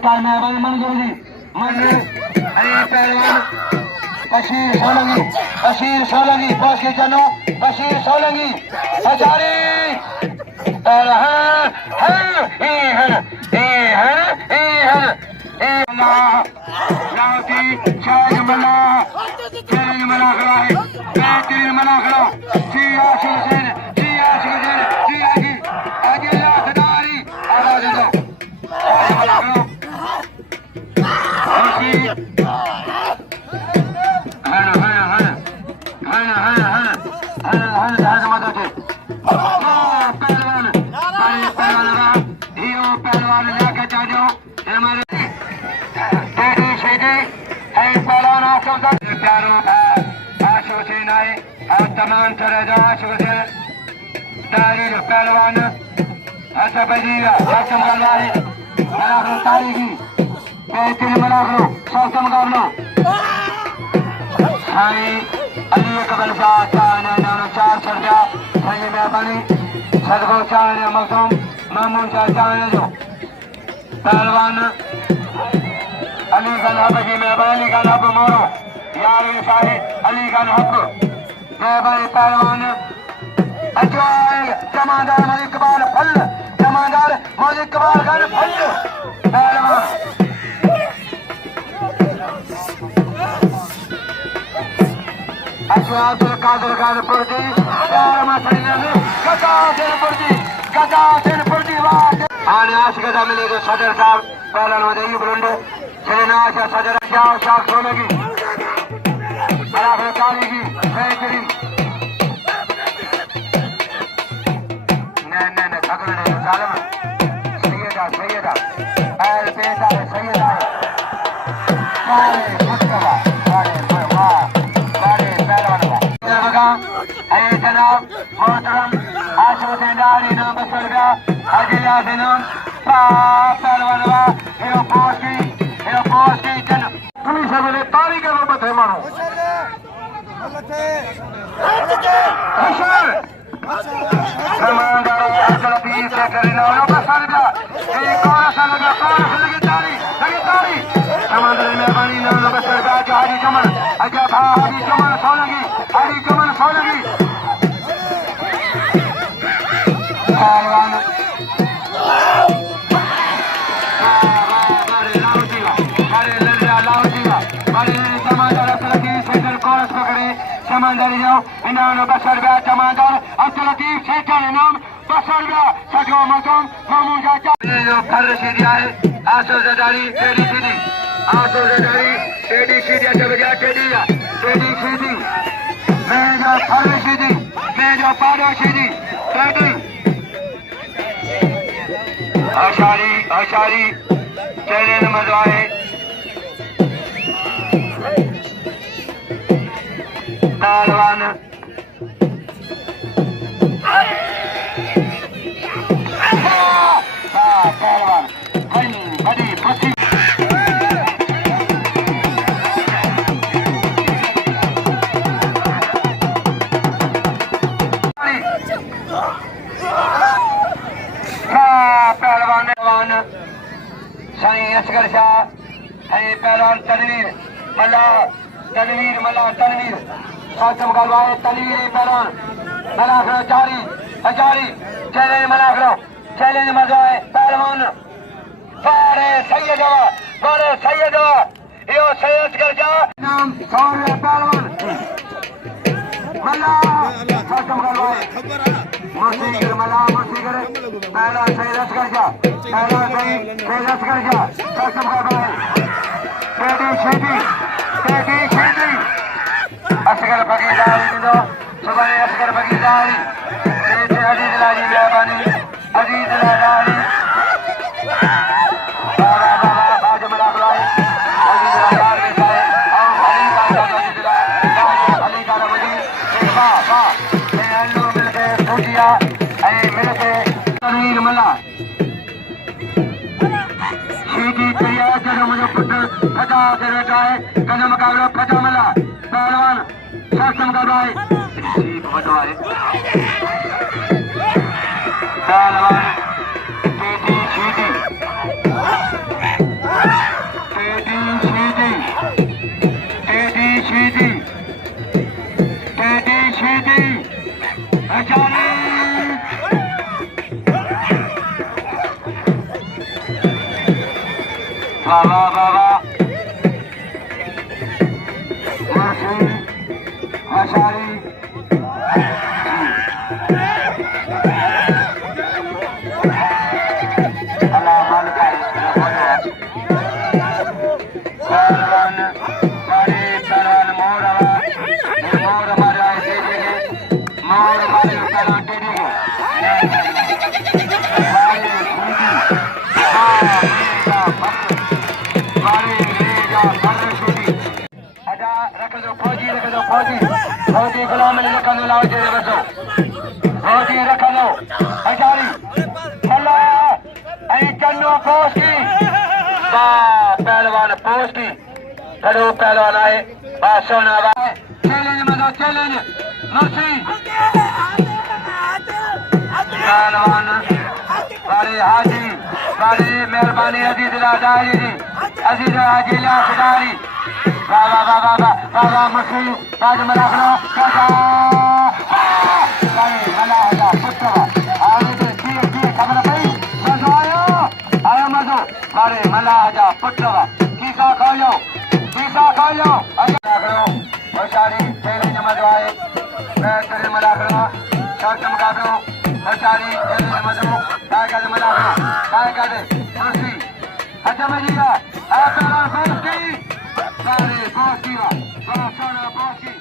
सरकार मेहरबानी मंजूर जी मंजूर पहलवान बशीर सोलंगी बॉस के जनो बशीर सोलंगी हजारी तमाम पहलवान तारीखी बेहतरीन मुकाबलों सख्त मुकाबलों अली कबल शाह चार सरजा सही मेहरबानी सदगो चाहने मखदूम मामून शाह चाहने जो पहलवान अली खान हब की मेहरबानी खान हब मोरो यार शाहिद अली खान हब मेहरबानी पहलवान जमादार मलिक इकबाल फल जमादार मलिक इकबाल खान फल पहलवान अब्दुल कादिर खान पुरजी प्यार मसले में गदा दिन पुरजी आने आशिक मिलेगा सदर साहब पहलवान वदई बुलंद चलनाश सदर शाह शाख सोलगी बराबर तारीखी बेहतरीन सैयदा अहल पेशा सैयदा जनाब मोहतरम आशुत डारी नाम बसरगा अजिला दिनम पहलवान पोस्टी जन पुलिस वाले तारीख के नौबत है मानो जमादार इनाम बसर जमादार अब्दुल लतीफ सेठर इनाम बसर सजो मजूम मामून चाचा जो फर सीधी है आसो जदारी टेडी सीधी आसो जदारी टेडी सीधी जबजा टेडी सीधी मैं जो फर सीधी मैं जो पाडो सीधी टेडी आशारी चेहरे मजवाए पहलवान पहलवान बड़ी खुशी पहलवान साईं असगर शाह पहलवान तनवीर तनवीर खातम गलवाए तनवीर पहलवान मनाखरो हजारी चैलेंज मनाखरो चैलेंज मजवाए पहलवान बारे सैयद यो सैयद कर जा नाम सौर्य पहलवान मल्ला खातम गलवाए मुर्शीगर पहला सैयद कर जा खातम गलवाए टेडी असगर बगीदारी दिनो सुबह असगर बगीदारी अजीज लाली मेहरबानी अजीज लाली बाबा आज मलाखलाई अजीज लाल बेचारे अली का रमजी बा हेलो मिलके फूटिया मिलके तनवीर मला सीधी करिया जब मुझे पुत्र फटा से बैठा है कदम मुकाबला फटा मला पहलवान शासन गलवाए पहलवान टेडी सीधी सीधी हजारी वाह वाह वाह वाह हजारी फौजी गुलाम रखंदो लाओ जे बसो फौजी रखंदो हजारी भला ऐं चन्नो पोस्ट की वाह पहलवान पोस्ट की कड़ो पहलवान आए वाह सोना वाह चैलेंज मजो चैलेंज मुर्शी पहलवान बड़े हाजी बड़ी मेहरबानी अजीज राजारी जी अजीज हाजी ला खिलाड़ी बाबा बाबा बाबा मुर्शी ताज मलाखना काका अरे मला आजा पुत्र आगे से जी खबर पई मजो आयो मजो अरे मला आजा पुत्र कीसा खा लो अगर करो होशियारी चैलेंज मजो आए मैं तेरे मलाखना शर्त मुकाबलो होशियारी चैलेंज मजो काय का मुर्शी अच्छा मजीगा आप पहलवान पोस्ट की सारे पोस्ट की